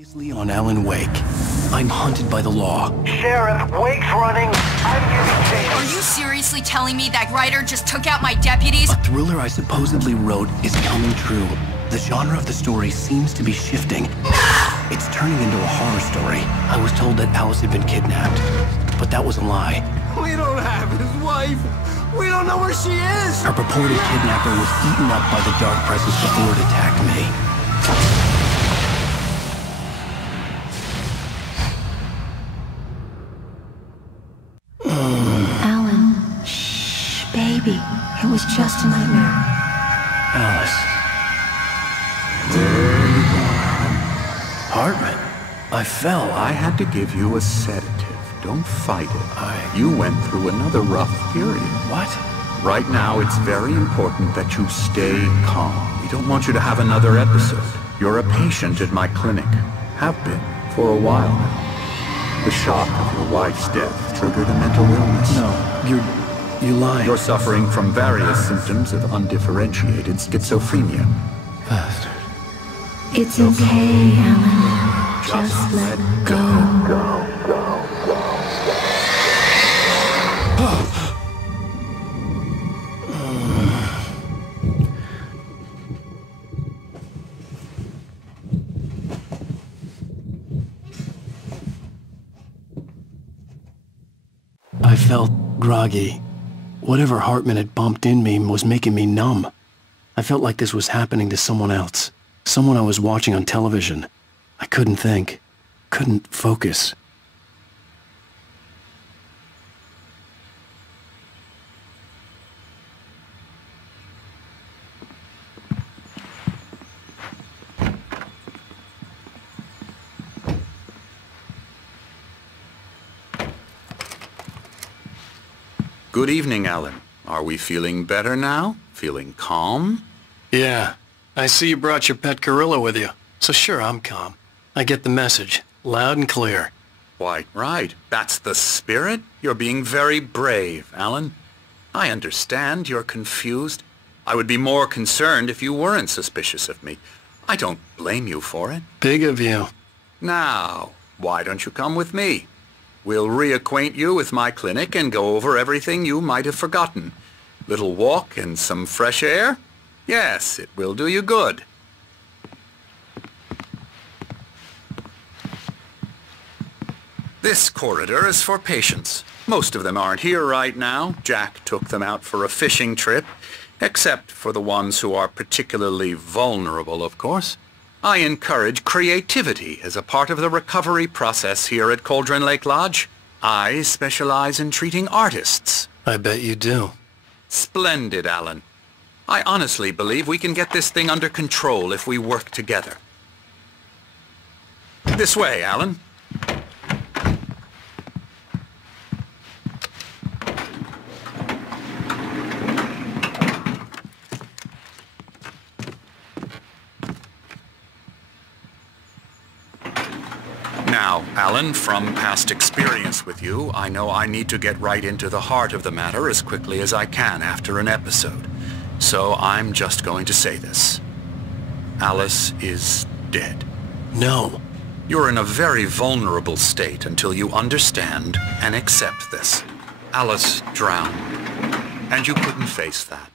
Previously on Alan Wake, I'm hunted by the law. Sheriff, Wake's running. I'm giving chase. Are you seriously telling me that writer just took out my deputies? A thriller I supposedly wrote is coming true. The genre of the story seems to be shifting. It's turning into a horror story. I was told that Alice had been kidnapped, but that was a lie. We don't have his wife. We don't know where she is. Our purported kidnapper was eaten up by the dark presence before it attacked me. Alan, shh, baby. It was just a nightmare. Alice. There you go. Hartman. I fell. I had to give you a sedative. Don't fight it. You went through another rough period. What? Right now, it's very important that you stay calm. We don't want you to have another episode. You're a patient at my clinic. Have been for a while now. The shock of your wife's death triggered a mental illness. No, you lied. You're suffering from various symptoms of undifferentiated schizophrenia. Bastard. It's okay, Alan. Just let go. I felt groggy. Whatever Hartman had bumped in me was making me numb. I felt like this was happening to someone else. Someone I was watching on television. I couldn't think. Couldn't focus. Good evening, Alan. Are we feeling better now? Feeling calm? Yeah. I see you brought your pet gorilla with you. So sure, I'm calm. I get the message. Loud and clear. Quite right. That's the spirit. You're being very brave, Alan. I understand you're confused. I would be more concerned if you weren't suspicious of me. I don't blame you for it. Big of you. Now, why don't you come with me? We'll reacquaint you with my clinic and go over everything you might have forgotten. Little walk and some fresh air? Yes, it will do you good. This corridor is for patients. Most of them aren't here right now. Jack took them out for a fishing trip, except for the ones who are particularly vulnerable, of course. I encourage creativity as a part of the recovery process here at Cauldron Lake Lodge. I specialize in treating artists. I bet you do. Splendid, Alan. I honestly believe we can get this thing under control if we work together. This way, Alan. Now, Alan, from past experience with you, I know I need to get right into the heart of the matter as quickly as I can after an episode. So I'm just going to say this. Alice is dead. No. You're in a very vulnerable state until you understand and accept this. Alice drowned, and you couldn't face that.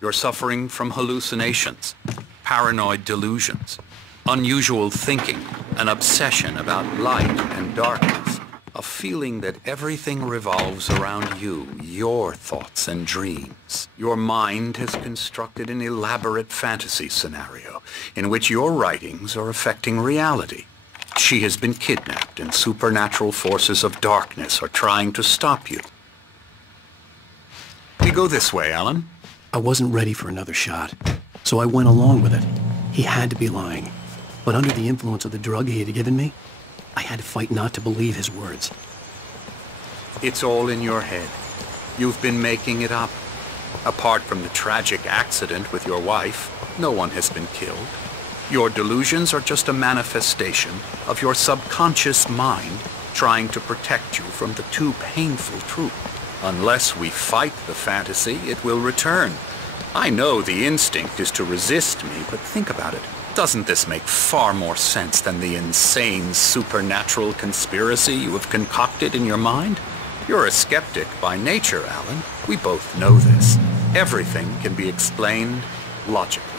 You're suffering from hallucinations, paranoid delusions, unusual thinking, an obsession about light and darkness, a feeling that everything revolves around you, your thoughts and dreams. Your mind has constructed an elaborate fantasy scenario in which your writings are affecting reality. She has been kidnapped and supernatural forces of darkness are trying to stop you. We go this way, Alan. I wasn't ready for another shot, so I went along with it. He had to be lying. But under the influence of the drug he had given me, I had to fight not to believe his words. It's all in your head. You've been making it up. Apart from the tragic accident with your wife, no one has been killed. Your delusions are just a manifestation of your subconscious mind trying to protect you from the too painful truth. Unless we fight the fantasy, it will return. I know the instinct is to resist me, but think about it. Doesn't this make far more sense than the insane supernatural conspiracy you have concocted in your mind? You're a skeptic by nature, Alan. We both know this. Everything can be explained logically.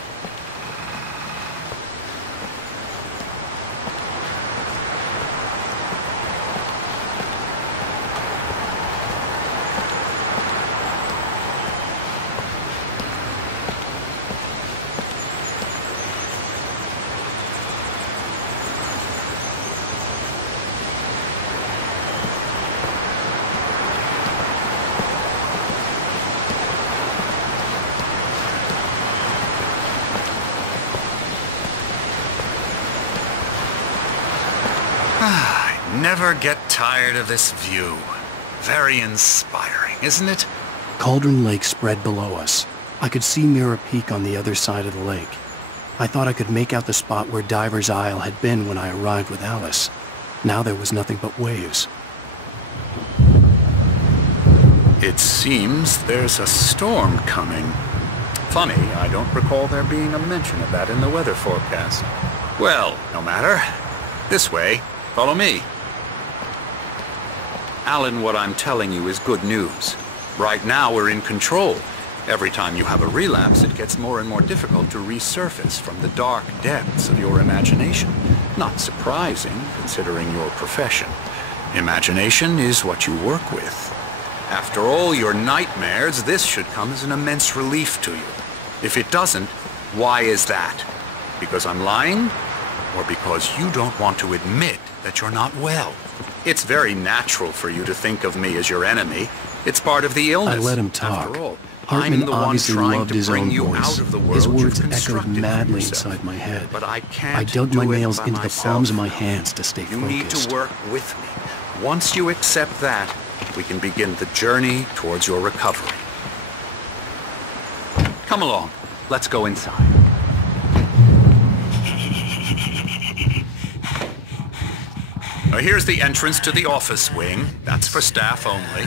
Never get tired of this view. Very inspiring, isn't it? Cauldron Lake spread below us. I could see Mirror Peak on the other side of the lake. I thought I could make out the spot where Diver's Isle had been when I arrived with Alice. Now there was nothing but waves. It seems there's a storm coming. Funny, I don't recall there being a mention of that in the weather forecast. Well, no matter. This way. Follow me. Alan, what I'm telling you is good news. Right now we're in control. Every time you have a relapse, it gets more and more difficult to resurface from the dark depths of your imagination. Not surprising, considering your profession. Imagination is what you work with. After all your nightmares, this should come as an immense relief to you. If it doesn't, why is that? Because I'm lying? Or because you don't want to admit that you're not well? It's very natural for you to think of me as your enemy. It's part of the illness. I let him talk. After all, Hartman I'm the one obviously trying loved to his bring own you voice. out of the world His words you've echoed constructed for madly yourself. inside my head. But I can't I dug do my it nails by into the myself. palms of my hands to stay You need focused. to work with me. Once you accept that, we can begin the journey towards your recovery. Come along. Let's go inside. Now here's the entrance to the office wing. That's for staff only.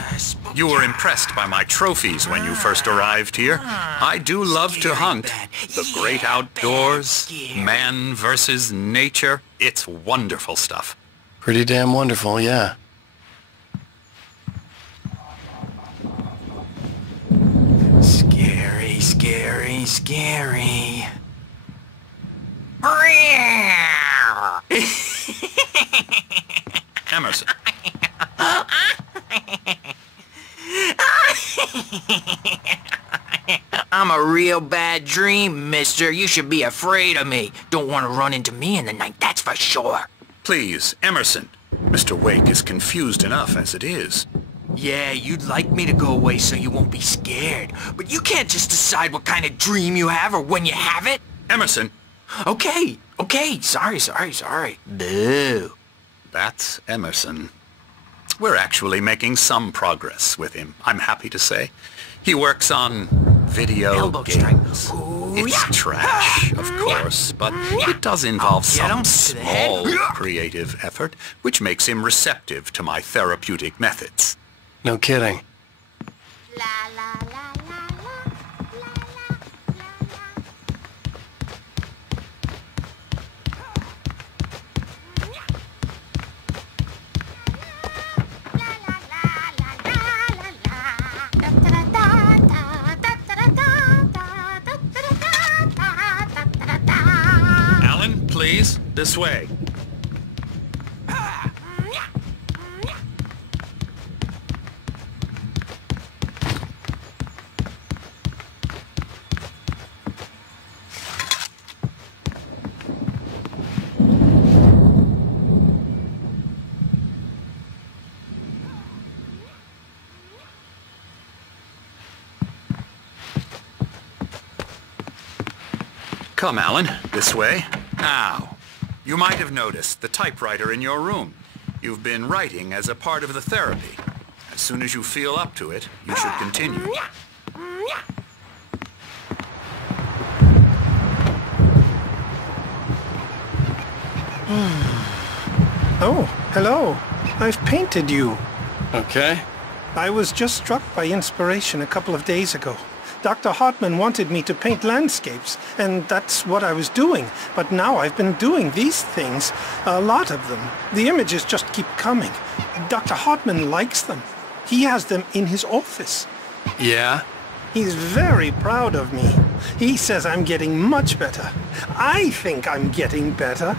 You were impressed by my trophies when you first arrived here. I do love to hunt. The great outdoors, man versus nature. It's wonderful stuff. Pretty damn wonderful, yeah. Scary, scary, scary. Emerson. I'm a real bad dream, mister. You should be afraid of me. Don't want to run into me in the night, that's for sure. Please, Emerson. Mr. Wake is confused enough as it is. Yeah, you'd like me to go away so you won't be scared. But you can't just decide what kind of dream you have or when you have it. Emerson. Okay. Sorry. Boo. That's Emerson. We're actually making some progress with him, I'm happy to say. He works on video Elbow strike. games. Ooh, It's yeah. trash, of course, but it does involve Get some him to the head. small creative effort, which makes him receptive to my therapeutic methods. No kidding. Alan, please, this way. Come, Alan, this way. Now, you might have noticed the typewriter in your room. You've been writing as a part of the therapy. As soon as you feel up to it, you should continue. Oh, hello. I've painted you. Okay. I was just struck by inspiration a couple of days ago. Dr. Hartman wanted me to paint landscapes, and that's what I was doing. But now I've been doing these things, a lot of them. The images just keep coming. Dr. Hartman likes them. He has them in his office. Yeah? He's very proud of me. He says I'm getting much better. I think I'm getting better.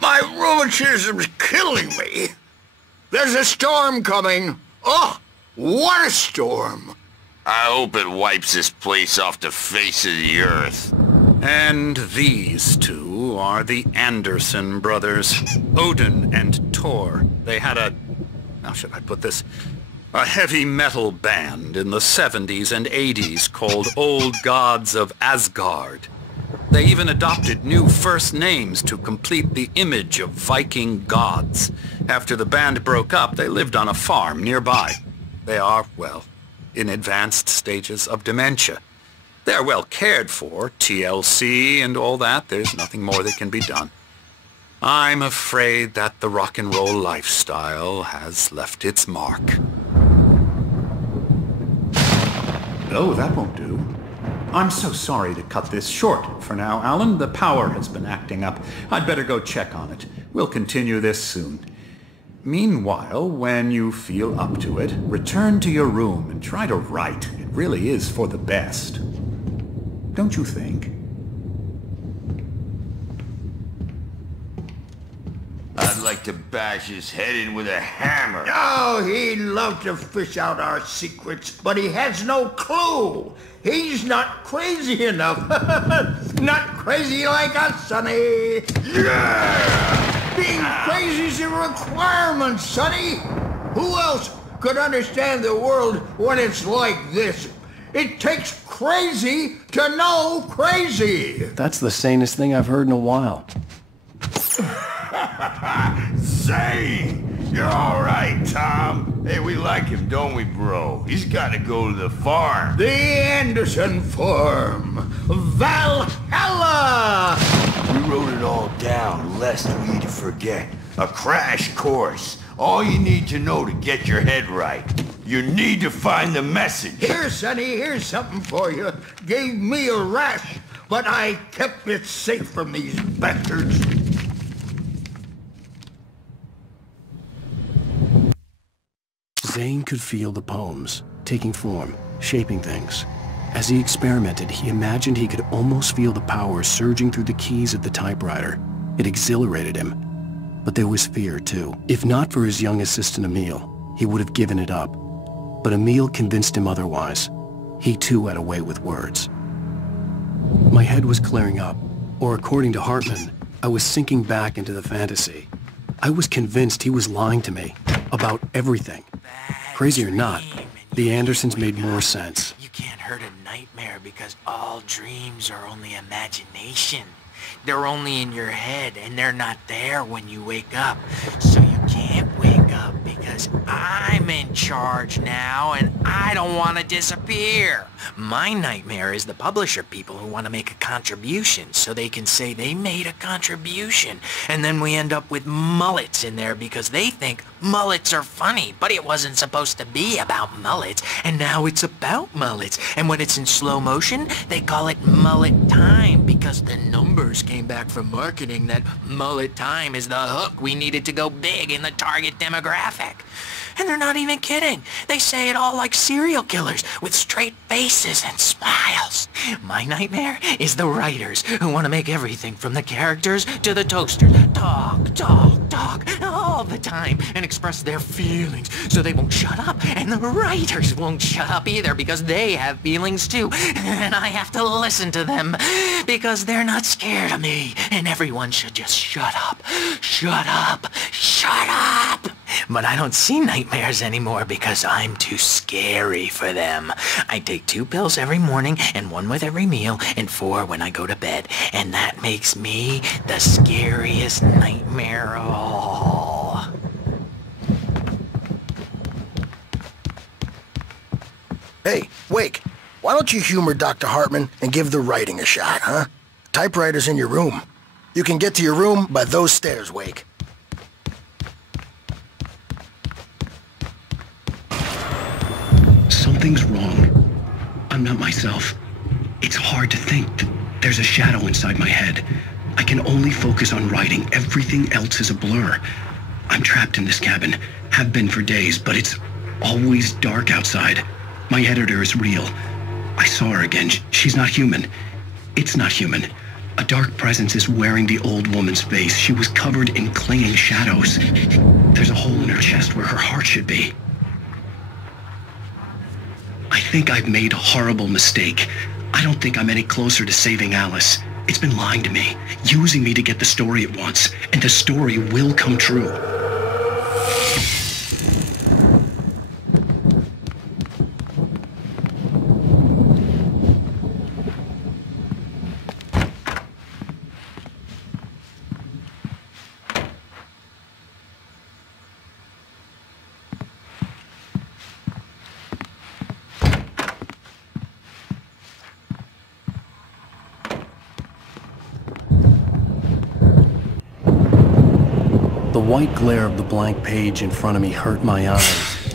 My rheumatism's killing me. There's a storm coming. Oh, what a storm. I hope it wipes this place off the face of the earth. And these two are the Anderson brothers, Odin and Thor. They had a, how should I put this, a heavy metal band in the 70s and 80s called Old Gods of Asgard. They even adopted new first names to complete the image of Viking gods. After the band broke up, they lived on a farm nearby. They are, well, in advanced stages of dementia. They're well cared for, TLC and all that. There's nothing more that can be done. I'm afraid that the rock and roll lifestyle has left its mark. Oh, that won't do. I'm so sorry to cut this short for now, Alan. The power has been acting up. I'd better go check on it. We'll continue this soon. Meanwhile, when you feel up to it, return to your room and try to write. It really is for the best. Don't you think? I'd like to bash his head in with a hammer. Oh, he'd love to fish out our secrets, but he has no clue. He's not crazy enough. Not crazy like us, Sonny. Yeah! Being crazy's a requirement, Sonny. Who else could understand the world when it's like this? It takes crazy to know crazy. That's the sanest thing I've heard in a while. Zane! You're all right, Tom. Hey, we like him, don't we, bro? He's got to go to the farm. The Anderson farm. Valhalla! We wrote it all down, lest we forget. A crash course. All you need to know to get your head right. You need to find the message. Here, Sonny, here's something for you. Gave me a rash, but I kept it safe from these bastards. Zane could feel the poems, taking form, shaping things. As he experimented, he imagined he could almost feel the power surging through the keys of the typewriter. It exhilarated him. But there was fear, too. If not for his young assistant Emil, he would have given it up. But Emil convinced him otherwise. He too had a way with words. My head was clearing up, or according to Hartman, I was sinking back into the fantasy. I was convinced he was lying to me about everything. Crazy or not, the Andersons made more sense. You can't hurt a nightmare because all dreams are only imagination. They're only in your head and they're not there when you wake up. So you can't wake up because I'm in charge now and I don't want to disappear. My nightmare is the publisher people who want to make a contribution so they can say they made a contribution. And then we end up with mullets in there because they think mullets are funny, but it wasn't supposed to be about mullets, and now it's about mullets. And when it's in slow motion, they call it mullet time because the numbers came back from marketing that mullet time is the hook we needed to go big in the target demographic. And they're not even kidding. They say it all like serial killers with straight faces and smiles. My nightmare is the writers who want to make everything from the characters to the toasters talk all the time and express their feelings so they won't shut up. And the writers won't shut up either because they have feelings too. And I have to listen to them because they're not scared of me. And everyone should just shut up. Shut up. Shut up. But I don't see nightmares anymore because I'm too scary for them. I take 2 pills every morning and 1 with every meal and 4 when I go to bed. And that makes me the scariest nightmare of all. Hey, Wake, why don't you humor Dr. Hartman and give the writing a shot, huh? Typewriter's in your room. You can get to your room by those stairs, Wake. Something's wrong. I'm not myself. It's hard to think that there's a shadow inside my head. I can only focus on writing. Everything else is a blur. I'm trapped in this cabin. Have been for days, but it's always dark outside. My editor is real. I saw her again. She's not human. It's not human. A dark presence is wearing the old woman's face. She was covered in clinging shadows. There's a hole in her chest where her heart should be. I think I've made a horrible mistake. I don't think I'm any closer to saving Alice. It's been lying to me, using me to get the story it wants, and the story will come true. The white glare of the blank page in front of me hurt my eyes.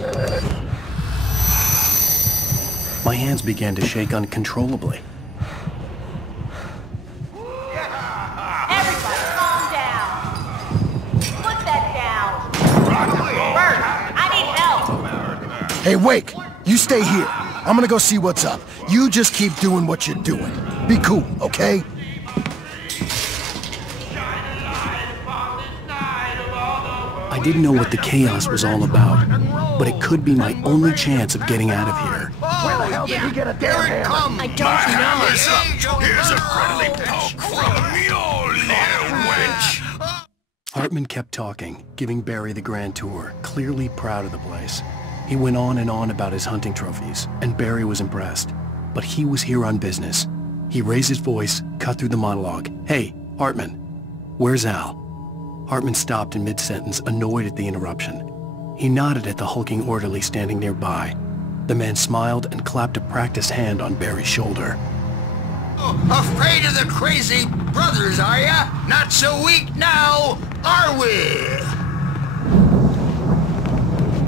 My hands began to shake uncontrollably. Everybody calm down. Put that down. Bert, I need help. Hey, Wake, you stay here. I'm gonna go see what's up. You just keep doing what you're doing. Be cool, okay? I didn't know what the chaos was all about, but it could be my only chance of getting out of here. Where the hell did he get a damn hammer? I don't know. Here's a friendly poke from Mjolnir, wench! Hartman kept talking, giving Barry the grand tour, clearly proud of the place. He went on and on about his hunting trophies, and Barry was impressed. But he was here on business. He raised his voice, cut through the monologue. Hey, Hartman, where's Al? Hartman stopped in mid-sentence, annoyed at the interruption. He nodded at the hulking orderly standing nearby. The man smiled and clapped a practiced hand on Barry's shoulder. Oh, afraid of the crazy brothers, are ya? Not so weak now, are we?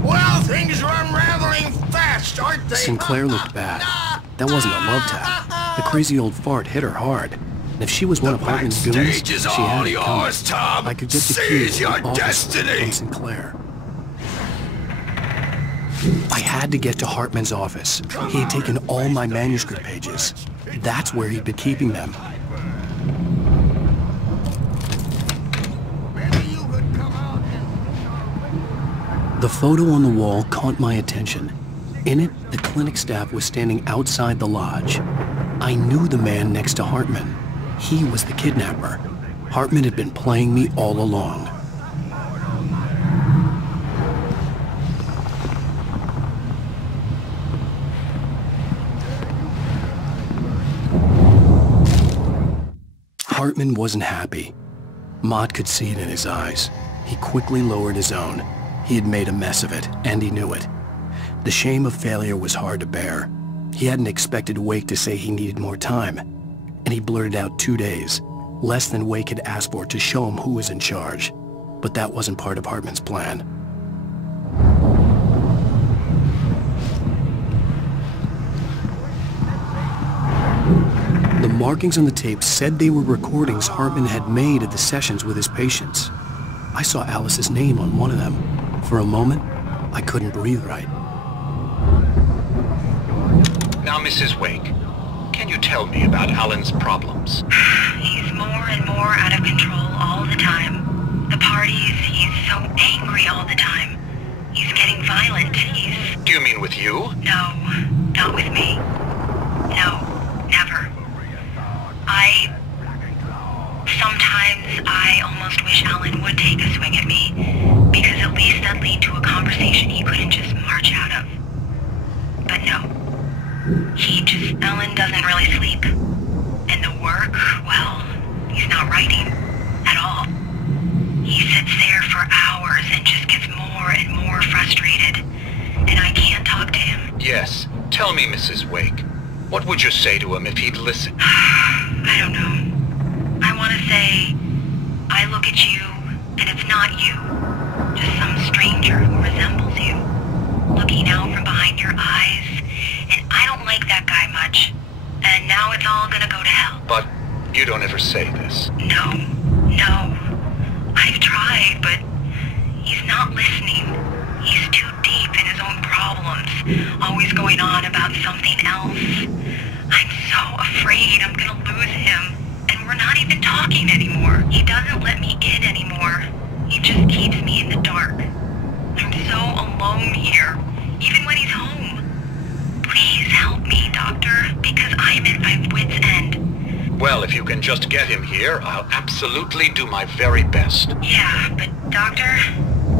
Well, things are unraveling fast, aren't they? Sinclair looked bad. That wasn't a love tap. The crazy old fart hit her hard. And if she was one of Hartman's goons, she had it coming. I could get the keys to the office from Sinclair. I had to get to Hartman's office. He had taken all my manuscript pages. That's where he'd been keeping them. The photo on the wall caught my attention. In it, the clinic staff was standing outside the lodge. I knew the man next to Hartman. He was the kidnapper. Hartman had been playing me all along. Hartman wasn't happy. Mott could see it in his eyes. He quickly lowered his own. He had made a mess of it, and he knew it. The shame of failure was hard to bear. He hadn't expected Wake to say he needed more time, and he blurted out 2 days, less than Wake had asked for to show him who was in charge. But that wasn't part of Hartman's plan. The markings on the tape said they were recordings Hartman had made at the sessions with his patients. I saw Alice's name on one of them. For a moment, I couldn't breathe right. Now, Mrs. Wake, can you tell me about Alan's problems? He's more and more out of control all the time. The parties, he's so angry all the time. He's getting violent. Do you mean with you? No, not with me. No, never. Sometimes I almost wish Alan would take a swing at me, because at least that'd lead to a conversation he couldn't just march out of. But no. Alan doesn't really sleep. And the work, well, he's not writing at all. He sits there for hours and just gets more and more frustrated. And I can't talk to him. Yes. Tell me, Mrs. Wake. What would you say to him if he'd listen? I don't know. I want to say, I look at you, and it's not you. Just some stranger who resembles you. Looking out from behind your eyes. And I don't like that guy much. And now it's all gonna go to hell. But you don't ever say this. No. I've tried, but he's not listening. He's too deep in his own problems, always going on about something else. I'm so afraid I'm gonna lose him, and we're not even talking anymore. He doesn't let me in anymore. He just keeps me in the dark. I'm so alone here, even when he's home. Please help me, Doctor, because I'm at my wit's end. Well, if you can just get him here, I'll absolutely do my very best. Yeah, but Doctor,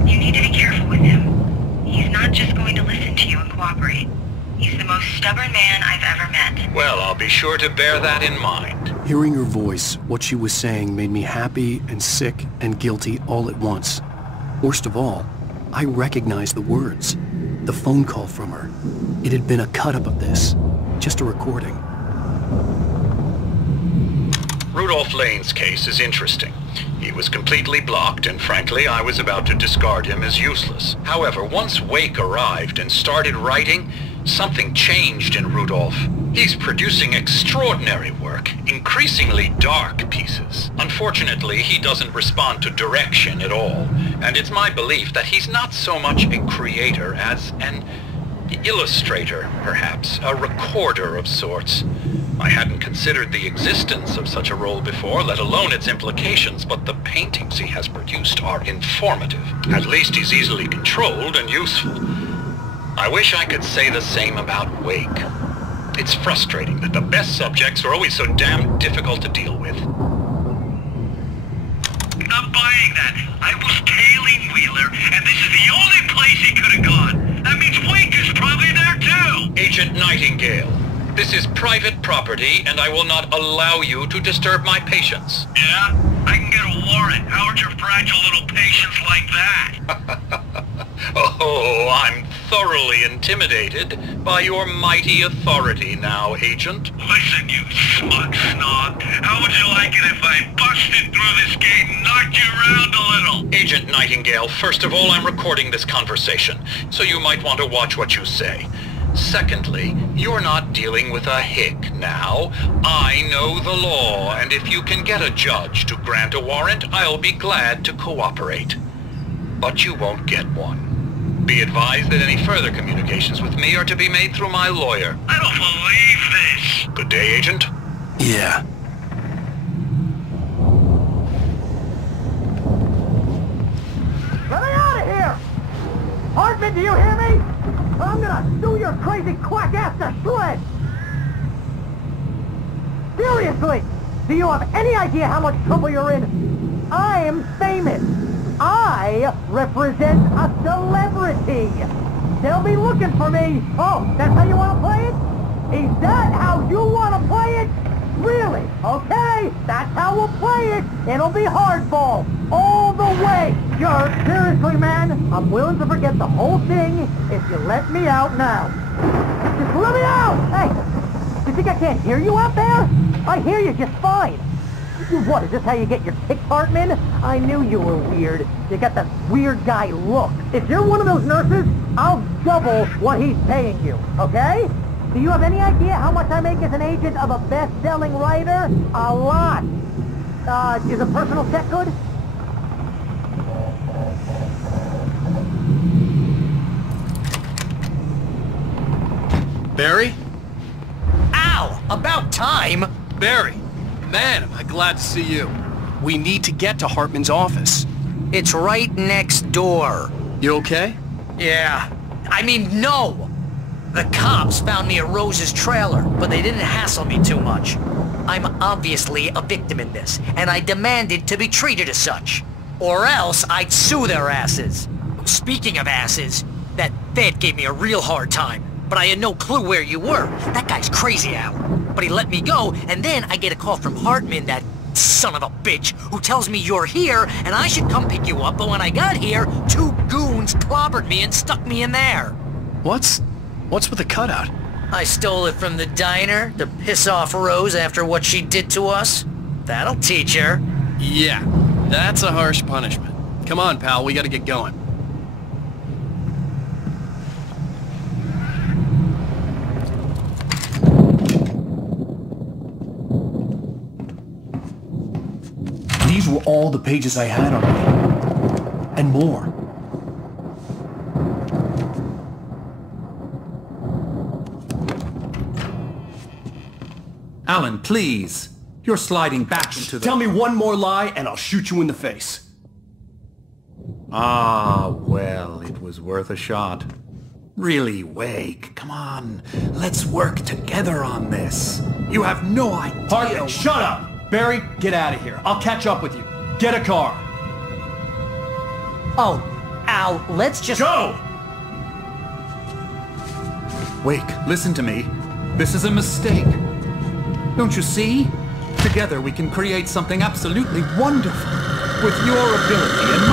you need to be careful with him. He's not just going to listen to you and cooperate. He's the most stubborn man I've ever met. Well, I'll be sure to bear that in mind. Hearing her voice, what she was saying made me happy and sick and guilty all at once. Worst of all, I recognized the words. The phone call from her. It had been a cut-up of this. Just a recording. Rudolph Lane's case is interesting. He was completely blocked, and frankly, I was about to discard him as useless. However, once Wake arrived and started writing, something changed in Rudolph. He's producing extraordinary work, increasingly dark pieces. Unfortunately, he doesn't respond to direction at all, and it's my belief that he's not so much a creator as an illustrator, perhaps, a recorder of sorts. I hadn't considered the existence of such a role before, let alone its implications, but the paintings he has produced are informative. At least he's easily controlled and useful. I wish I could say the same about Wake. It's frustrating that the best subjects are always so damn difficult to deal with. Not buying that. I was tailing Wheeler, and this is the only place he could have gone. That means Wake is probably there too! Agent Nightingale, this is private property, and I will not allow you to disturb my patients. Yeah? I can get a warrant. How would your fragile little patients like that? Oh, I'm thoroughly intimidated by your mighty authority now, Agent. Listen, you smug snog. How would you like it if I busted through this gate and knocked you around a little? Agent Nightingale, first of all, I'm recording this conversation, so you might want to watch what you say. Secondly, you're not dealing with a hick now. I know the law, and if you can get a judge to grant a warrant, I'll be glad to cooperate. But you won't get one. Be advised that any further communications with me are to be made through my lawyer. I don't believe this. Good day, Agent. Yeah. Let me out of here! Hartman, do you hear me? I'm gonna sue your crazy quack-ass to shreds! Seriously! Do you have any idea how much trouble you're in? I'm famous! I represent a celebrity! They'll be looking for me! Oh, that's how you want to play it? Is that how you want to play it? Really? Okay, that's how we'll play it! It'll be hardball! All the way! Seriously, man, I'm willing to forget the whole thing if you let me out now. Just let me out! Hey, you think I can't hear you out there? I hear you just fine. What, is this how you get your kicks, Hartman? I knew you were weird. You got that weird guy look. If you're one of those nurses, I'll double what he's paying you, okay? Do you have any idea how much I make as an agent of a best-selling writer? A lot. Is a personal check good? Barry? Ow! About time! Barry! Man, am I glad to see you. We need to get to Hartman's office. It's right next door. You okay? Yeah. I mean, no! The cops found me at Rose's trailer, but they didn't hassle me too much. I'm obviously a victim in this, and I demanded to be treated as such. Or else I'd sue their asses. Speaking of asses, that Fed gave me a real hard time, but I had no clue where you were. That guy's crazy, Al. But he let me go, and then I get a call from Hartman, that son of a bitch, who tells me you're here, and I should come pick you up, but when I got here, 2 goons clobbered me and stuck me in there. What's with the cutout? I stole it from the diner to piss off Rose after what she did to us. That'll teach her. Yeah, that's a harsh punishment. Come on, pal, we gotta get going. These were all the pages I had on me. And more. Alan, please. You're sliding back into the... Tell me one more lie and I'll shoot you in the face. Ah, well, it was worth a shot. Really, Wake, come on. Let's work together on this. You have no idea... Hartman, shut up! Barry, get out of here. I'll catch up with you. Get a car. Oh, Al, let's just... Go! Wake, listen to me. This is a mistake. Don't you see? Together we can create something absolutely wonderful. With your ability and